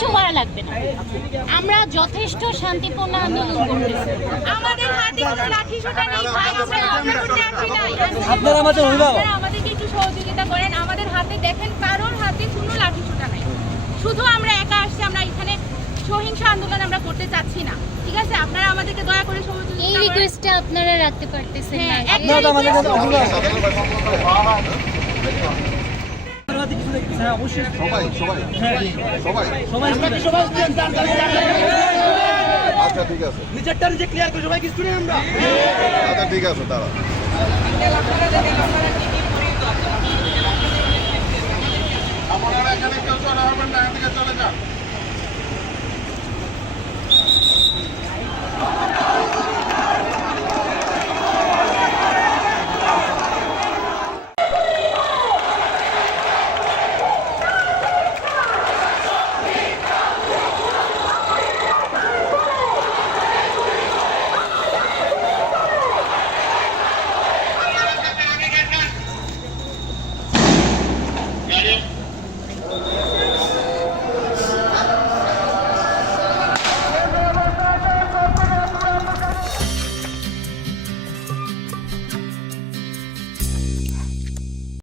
কিচ্ছু করা লাগবে না, আমরা যথেষ্ট শান্তিপূর্ণ আন্দোলন করতেছি। আমাদের হাতে কোনো লাঠি সোটা নেই ভাই, আমরা ঝগড়া করতে আসি নাই। আপনারা আমাদের অভিভাবক, আপনারা আমাদেরকে একটু সহযোগিতা করেন। আমাদের হাতে দেখেন কারোর হাতে কোনো লাঠি সোটা নাই, শুধু আমরা একা আসছি। আমরা এখানে সহিংস আন্দোলন আমরা করতে চাচ্ছি না, ঠিক আছে? আপনারা আমাদেরকে দয়া করে সহযোগিতা এই রিকোয়েস্টটা আপনারা রাখতে পারতেছেন না? আপনারা তো আমাদের কাছে অভিভাবক। হ্যাঁ অবশ্যই সবাই সবাই সবাই সবাই আচ্ছা ঠিক আছে, নিজেরটা নিজে ক্লিয়ার করে সবাই কিছু নেই আমরা। আচ্ছা ঠিক আছে দাঁড়া। আপনারা এখানে কেউ চলে হবেন না, এখান থেকে চলে যান।